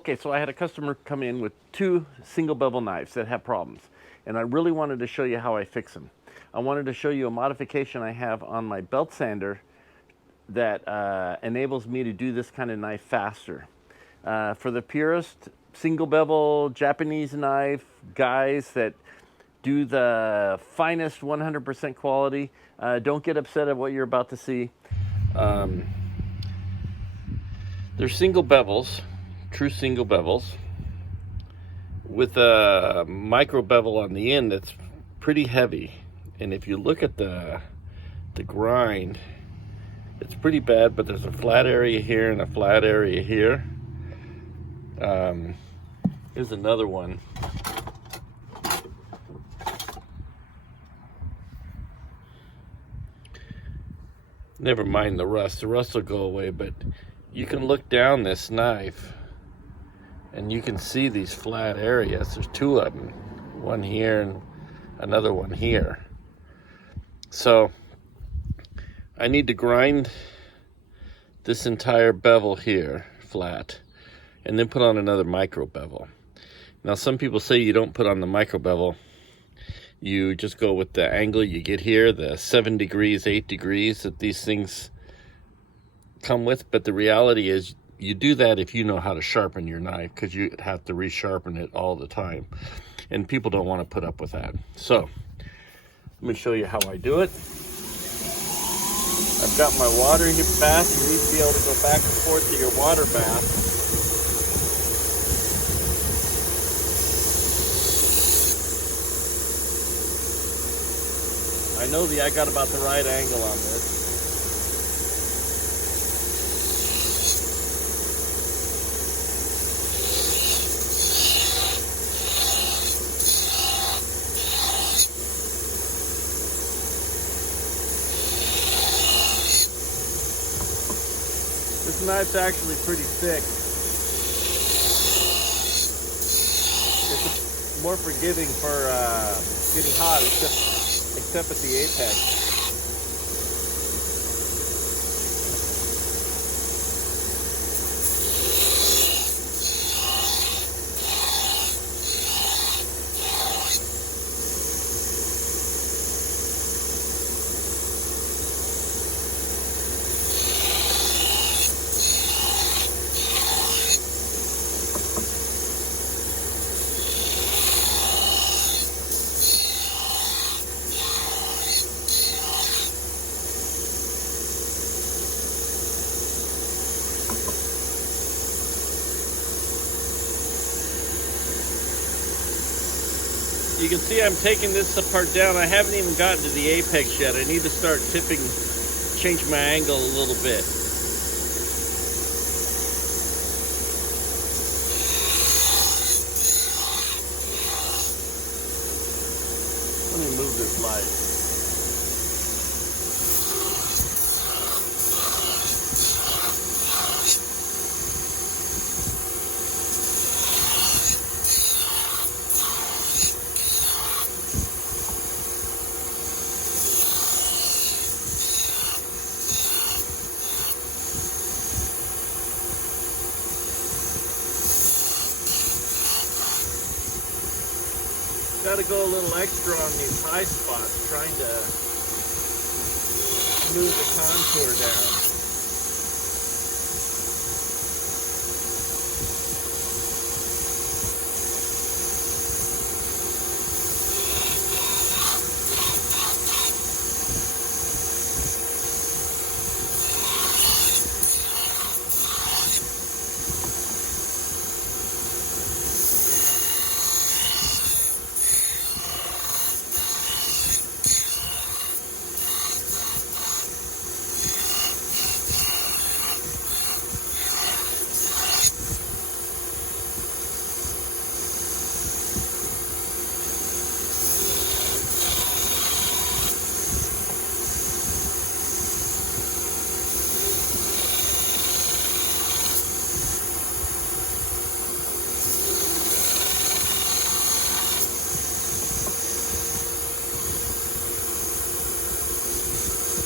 Okay, so I had a customer come in with two single bevel knives that have problems, and I really wanted to show you how I fix them. I wanted to show you a modification I have on my belt sander that enables me to do this kind of knife faster. For the purist single bevel Japanese knife guys that do the finest 100% quality, don't get upset at what you're about to see. They're single bevels, true single bevels, with a micro bevel on the end that's pretty heavy. And if you look at the grind, it's pretty bad, but there's a flat area here and a flat area here. Here's another one. Never mind the rust will go away, but you can look down this knife and you can see these flat areas. There's two of them, one here and another one here. So I need to grind this entire bevel here flat and then put on another micro bevel. Now some people say you don't put on the micro bevel, you just go with the angle you get here, the 7 degrees, 8 degrees that these things come with, but the reality is you do that if you know how to sharpen your knife, because you have to resharpen it all the time, and people don't want to put up with that. So let me show you how I do it. I've got my water bath. You need to be able to go back and forth to your water bath. I know I got about the right angle on this. This knife's actually pretty thick. It's more forgiving for getting hot, except at the apex. You can see I'm taking this part down. I haven't even gotten to the apex yet. I need to start tipping, change my angle a little bit. Let me move this light. Got to go a little extra on these high spots, trying to smooth the contour down.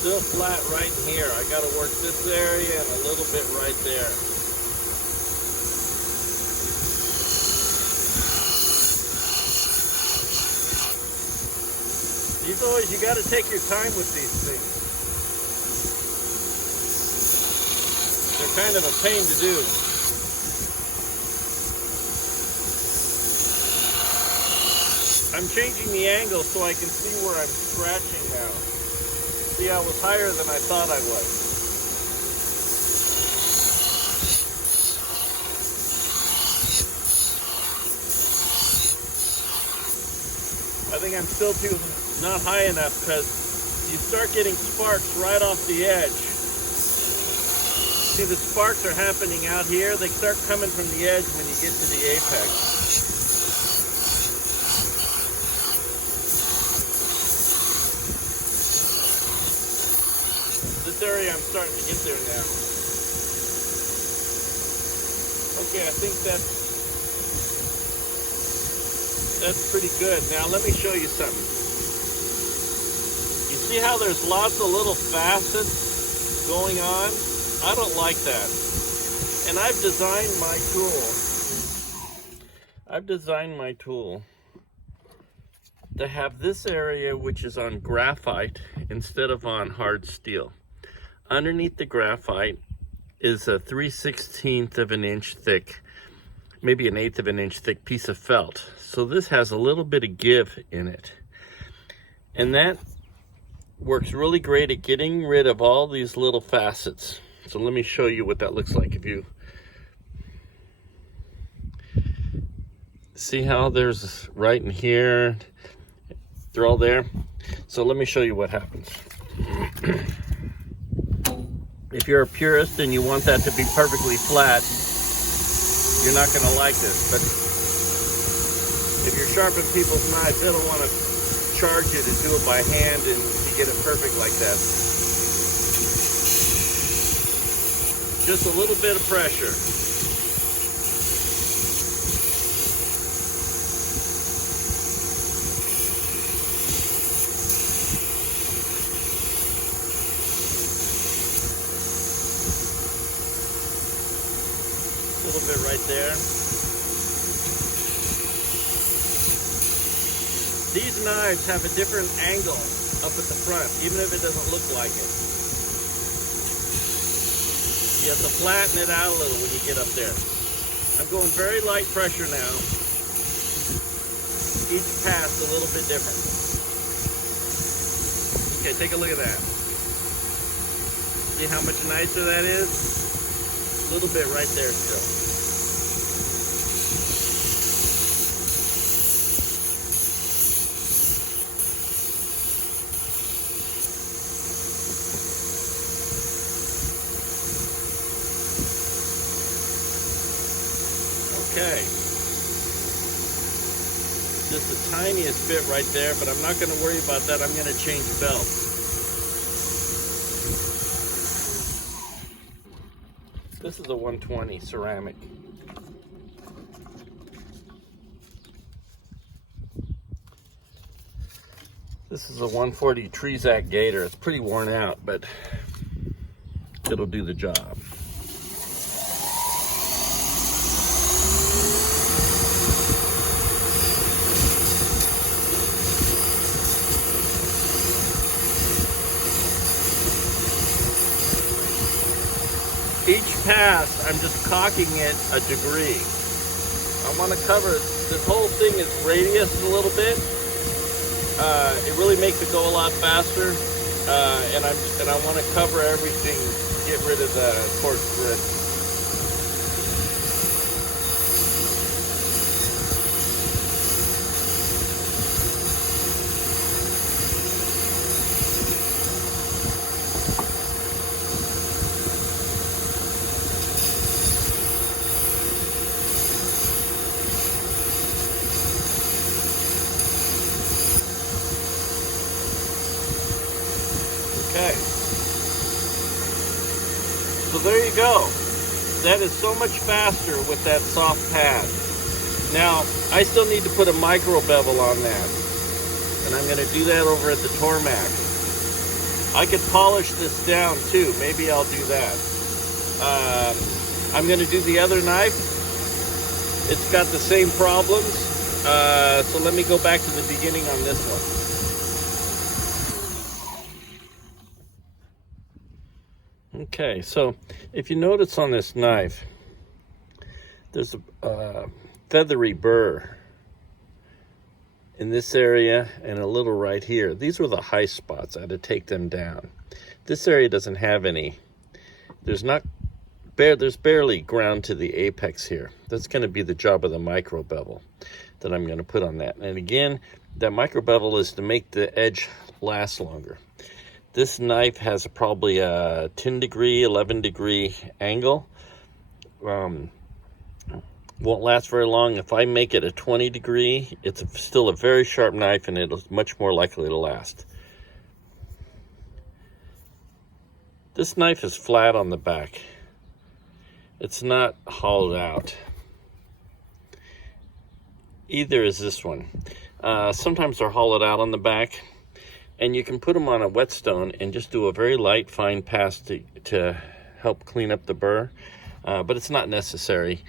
Still flat right in here. I got to work this area and a little bit right there. You got to take your time with these things. They're kind of a pain to do. I'm changing the angle so I can see where I'm scratching now. See, I was higher than I thought I was. I think I'm still not high enough because you start getting sparks right off the edge. See, the sparks are happening out here. They start coming from the edge when you get to the apex. This area I'm starting to get there now. Okay, I think that's pretty good. Now let me show you something. You see how there's lots of little facets going on? I don't like that. And I've designed my tool to have this area which is on graphite instead of on hard steel. Underneath the graphite is a 3/16 of an inch thick, maybe an 1/8 of an inch thick piece of felt. So this has a little bit of give in it. And that works really great at getting rid of all these little facets. So let me show you what that looks like. If you see how there's right in here, they're all there. So let me show you what happens. If you're a purist and you want that to be perfectly flat, you're not going to like this. But if you're sharpening people's knives, they don't want to charge you to do it by hand and you get it perfect like that. Just a little bit of pressure. A little bit right there. These knives have a different angle up at the front, even if it doesn't look like it. You have to flatten it out a little when you get up there. I'm going very light pressure now. Each pass a little bit different. Okay, take a look at that. See how much nicer that is? A little bit right there still. Okay, just the tiniest bit right there, but I'm not going to worry about that. I'm going to change belts. This is a 120 ceramic. This is a 140 Trizac Gator. It's pretty worn out, but it'll do the job. Each pass, I'm just cocking it a degree. I want to cover, this whole thing is radius a little bit. It really makes it go a lot faster. And I want to cover everything, get rid of the coarse grit. Okay, so there you go. That is so much faster with that soft pad. Now, I still need to put a micro bevel on that, and I'm going to do that over at the Tormac. I could polish this down too. Maybe I'll do that. I'm going to do the other knife. It's got the same problems. So let me go back to the beginning on this one. Okay, so if you notice on this knife, there's a feathery burr in this area and a little right here. These were the high spots. I had to take them down. This area doesn't have any. There's barely ground to the apex here. That's going to be the job of the micro bevel that I'm going to put on that. And again, that micro bevel is to make the edge last longer. This knife has probably a 10 degree, 11 degree angle. Won't last very long. If I make it a 20 degree, it's still a very sharp knife and it's much more likely to last. This knife is flat on the back. It's not hollowed out. Either is this one. Sometimes they're hollowed out on the back, and you can put them on a whetstone and just do a very light, fine pass to help clean up the burr. But it's not necessary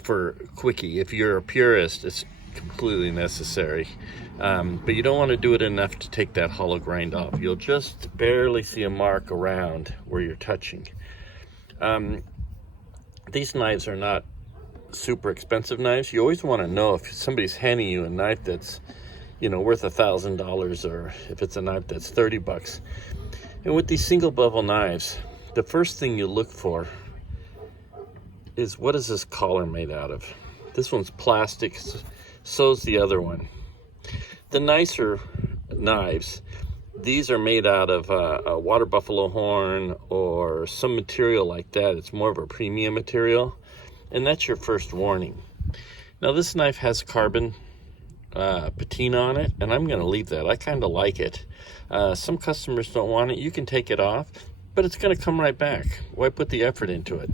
for quickie. If you're a purist, it's completely necessary. But you don't want to do it enough to take that hollow grind off. You'll just barely see a mark around where you're touching. These knives are not super expensive knives. You always want to know if somebody's handing you a knife that's, you know, worth $1,000, or if it's a knife that's $30. And with these single bevel knives, the first thing you look for is, what is this collar made out of? This one's plastic, so's the other one. The nicer knives, these are made out of a water buffalo horn or some material like that. It's more of a premium material, and that's your first warning. Now this knife has carbon patina on it, and I'm going to leave that. I kind of like it. Some customers don't want it. You can take it off, but it's going to come right back. Why put the effort into it?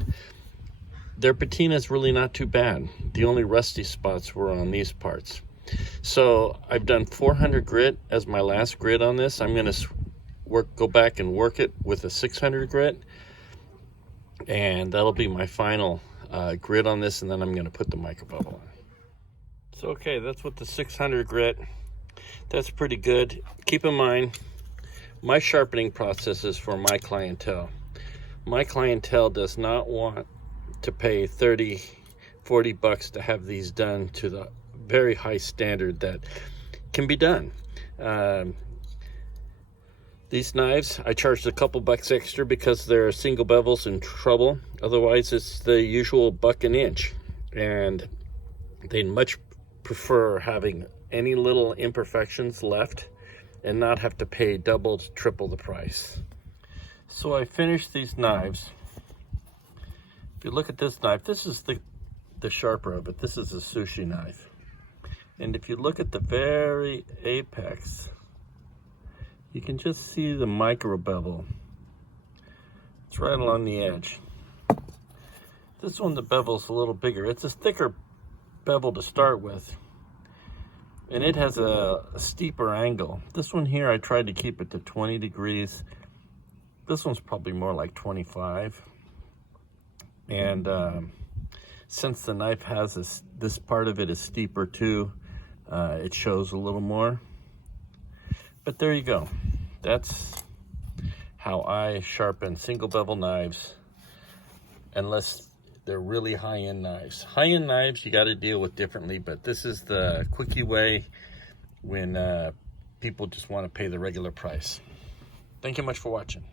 Their patina is really not too bad. The only rusty spots were on these parts. So I've done 400 grit as my last grit on this. I'm going to go back and work it with a 600 grit, and that'll be my final grit on this, and then I'm going to put the micro bevel on. So okay, that's with the 600 grit. That's pretty good. Keep in mind, my sharpening process is for my clientele. My clientele does not want to pay $30, $40 to have these done to the very high standard that can be done. These knives, I charged a couple bucks extra because they're single bevels in trouble. Otherwise, it's the usual $1 an inch. And they'd much prefer having any little imperfections left and not have to pay double to triple the price. So I finished these knives. If you look at this knife, this is the sharper of it. This is a sushi knife. And if you look at the very apex, you can just see the micro bevel. It's right along the edge. This one, the bevel's a little bigger. It's a thicker bevel to start with, and it has a steeper angle. This one here, I tried to keep it to 20 degrees. This one's probably more like 25. And since the knife has this part of it is steeper too, it shows a little more. But there you go. That's how I sharpen single bevel knives, unless they're really high-end knives. High-end knives you got to deal with differently, but this is the quickie way when people just want to pay the regular price. Thank you much for watching.